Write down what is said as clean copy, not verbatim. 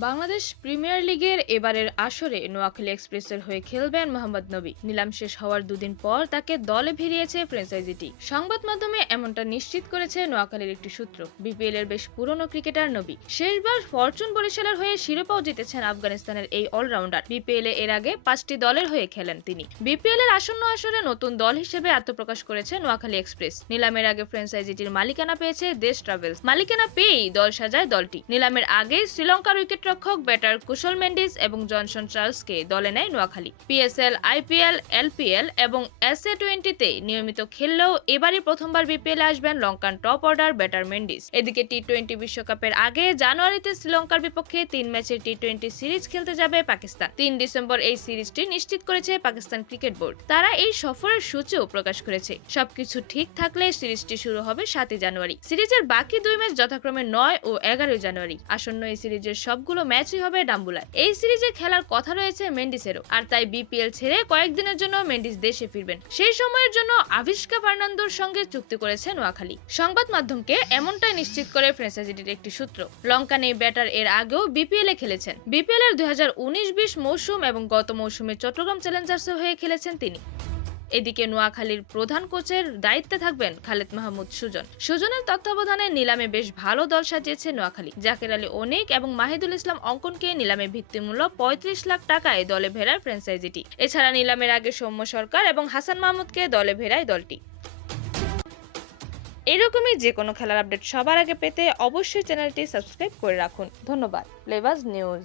Bangladesh premier লিগের এবারের আসরে নোয়াখালী এক্সপ্রেসের হয়ে খেলবেন মোহাম্মদ নবী। নিলাম শেষ হওয়ার দুদিন পর তাকে দলে ভিড়িয়েছে ফ্র্যাঞ্চাইজিটি। সংবাদ মাধ্যমে এমনটা নিশ্চিত করেছে নোয়াখালীর একটি সূত্র। বিপিএল এর বেশ পুরনো ক্রিকেটার নবী শেষবার ফরচুন বরিশালের হয়ে শিরোপাও জিতেছেন আফগানিস্তানের এই অলরাউন্ডার। বিপিএল এর আগে 5টি দলের হয়ে খেলেন তিনি। বিপিএল এর আসন্ন আসরে নতুন দল হিসেবে আত্মপ্রকাশ করেছে নোয়াখালী এক্সপ্রেস। নিলামের আগে ফ্র্যাঞ্চাইজিটির মালিকানা পেয়েছে দেশ ট্রাভেলস। মালিকানা পেয়েই দল সাজায় দলটি। নিলামের আগে শ্রীলঙ্কার উইকেটরক্ষক ব্যাটার কুশল মেন্ডিস এবং জনসন চার্লসকে দলে নেয় নোয়াখালী। পিএসএল, আইপিএল, এলপিএল এবং SA20-তে নিয়মিত খেললেও এবারই প্রথমবার বিপিএল আসবেন Lankan top order batter Mendis. এদিকে টি-20 বিশ্বকাপের আগে জানুয়ারিতে শ্রীলঙ্কার বিপক্ষে 3 ম্যাচের টি-20 সিরিজ খেলতে যাবে পাকিস্তান। 3 ডিসেম্বর এই সিরিজটি নিশ্চিত করেছে পাকিস্তান ক্রিকেট বোর্ড। তারা এই সফরের সূচিও প্রকাশ করেছে। সবকিছু ঠিক থাকলে সিরিজটি শুরু হবে 7 জানুয়ারি। সিরিজের বাকি 2 ম্যাচ যথাক্রমে 9 ও 11 জানুয়ারি। আসন্ন এই সিরিজের সবগুলো ম্যাচই হবে ডাম্বুলায়। এই সিরিজে খেলার কথা রয়েছে মেন্ডিসেরও। আর তাই বিপিএল ছেড়ে কয়েকদিনের জন্য মেন্ডিস দেশে ফিরবেন। সেই সময়ের জন্য আভিষ্কা ফার্নান্দোর সঙ্গে চুক্তি করেছে নোয়াখালী। সংবাদ মাধ্যমকে এমনটাই নিশ্চিত করে ফ্র্যাঞ্চাইজিটির একটি সূত্র। লঙ্কান এই ব্যাটার এর আগেও বিপিএল এ খেলেছেন। বিপিএল এর 2019-20 মৌসুম এবং গত মৌসুমে চট্টগ্রাম চ্যালেঞ্জার্সের হয়ে খেলেছেন তিনি। এদিকে নোয়াখালীর প্রধান কোচের দায়িত্বে থাকবেন খালেদ মাহমুদ সুজন। সুজনের তত্ত্বাবধানে নিলামে বেশ ভালো দল সাজিয়েছে নোয়াখালী। জাকের আলী অনিক এবং মাহিদুল ইসলাম অঙ্কনকে নিলামে ভিত্তিমূল্য 35 লাখ টাকায় দলে ভেড়ায় ফ্র্যাঞ্চাইজিটি। এছাড়া নিলামের আগে সৌম্য সরকার এবং হাসান মাহমুদকে দলে ভেড়ায় দলটি। এরকমই যে কোনো খেলার আপডেট সবার আগে পেতে অবশ্যই চ্যানেলটি সাবস্ক্রাইব করে রাখুন। ধন্যবাদ। প্লেবাজ নিউজ।